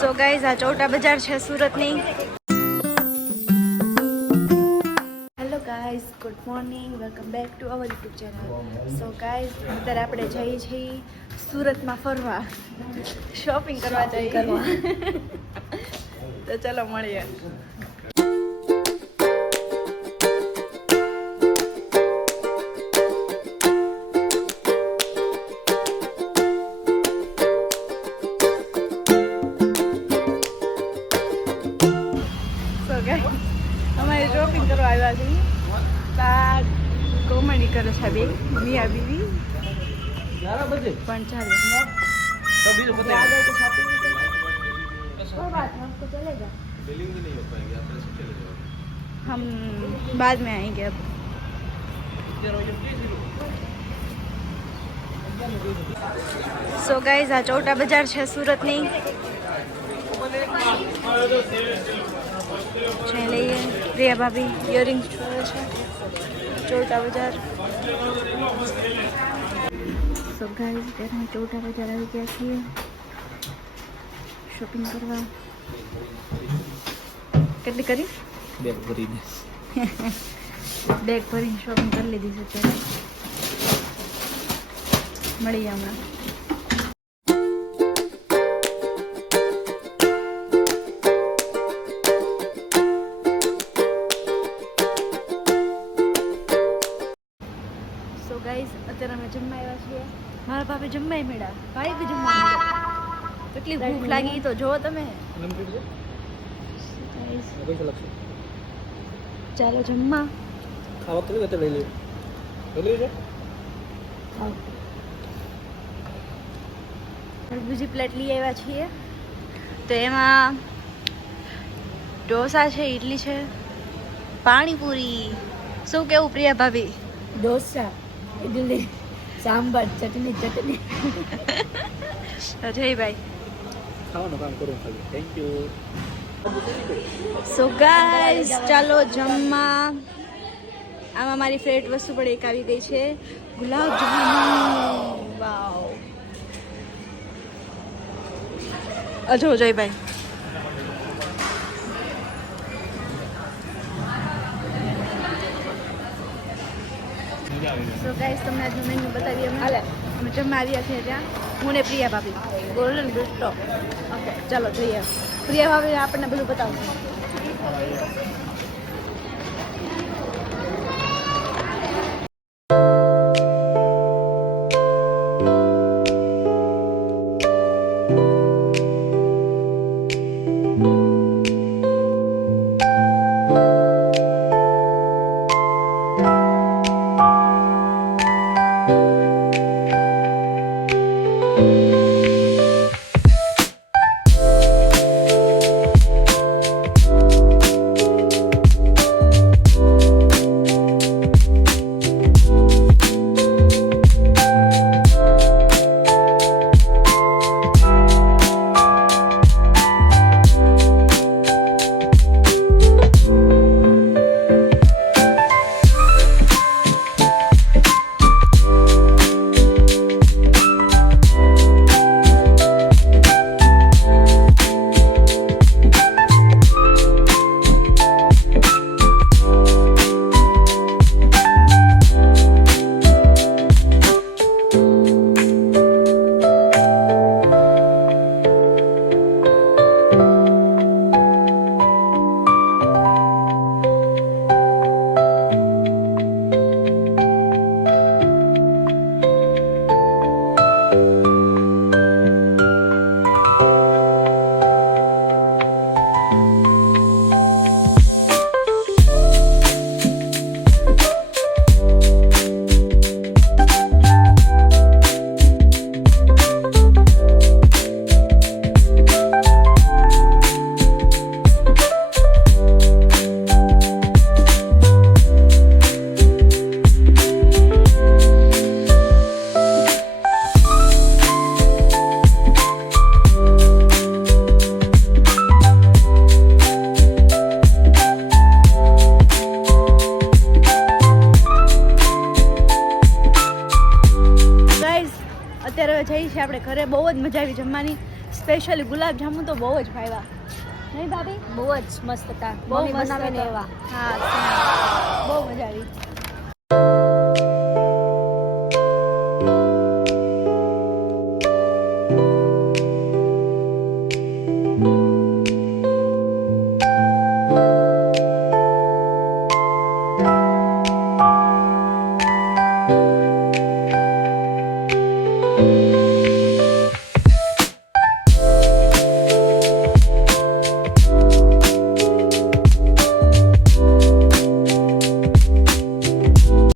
So guys આ ચોટા બજાર છે સુરતની. Hello guys, good morning, welcome back to our YouTube channel. So guys અત્યારે આપણે જઈએ છીએ સુરતમાં ફરવા, શોપિંગ કરવા જઈએ. તો ચલો મળીએ. અમારે શોપિંગ કરવા આવ્યા છે. બાર કોમેડી કરે છે બે મિયા બીવી પણ ચાલે. हम बाद में आएंगे अब. સો ગાઈઝ આ ચોટા બજાર છે સુરતની. છે લઈએ પ્રિયા ભાભી ઇયરિંગ્સ જોવે છે ચોટા બજાર. સો ગાઈઝ ત્યારે ચોટા બજાર આવી ગયા છીએ શોપિંગ કરવા. કેટલી કરી? બેગ ભરીને શોપિંગ કરી લીધી છે. ત્યારે મળીએ હમણાં. ગાઈઝ અત્યારે અમે જમવા આવ્યા છીએ. મારા ભાભી જમવાય મેળા, ભાઈ બી જમવા મળ્યા. કેટલી ભૂખ લાગી તો જો તમે. ચાલો જમવા. ખાવા તો લઈ લે. બીજી પ્લેટ લઈ આવ્યા છીએ તો એમાં ઢોસા છે, ઇડલી છે, પાણીપુરી. શું કેવું પ્રિયા ભાભી? ઢોસા, ઇડલી, સાંભાર, ચટણી. અજયભાઈ ખાવાનું કામ કરું ખાલી. Thank you. સો ગાઈઝ ચાલો જમવા. આમાં મારી ફેવરેટ વસ્તુ પણ એક આવી ગઈ છે, ગુલાબ જામુન. વાવ. અજો અજયભાઈ સો ગાઈઝ તમને આજનું મેન્યુ બતાવીએ. અમે જમવા આવ્યા છીએ ત્યાં, હું ને પ્રિયા ભાભી. ગોલ્ડન બિસ્ટ્રો. ઓકે ચાલો જોઈએ. પ્રિયા ભાભી આપણને બધું બતાવશે. અત્યારે જઈ છે આપણે ઘરે. બહુ જ મજા આવી જમવાની. સ્પેશિયલી ગુલાબજાંબુ તો બહુ જ ભાવ્યા નહીં ભાભી? બહુ જ મસ્ત હતા બહુ મમ્મી મસ્ત બનાવે ને હતા. એવા હા બહુ મજા આવી.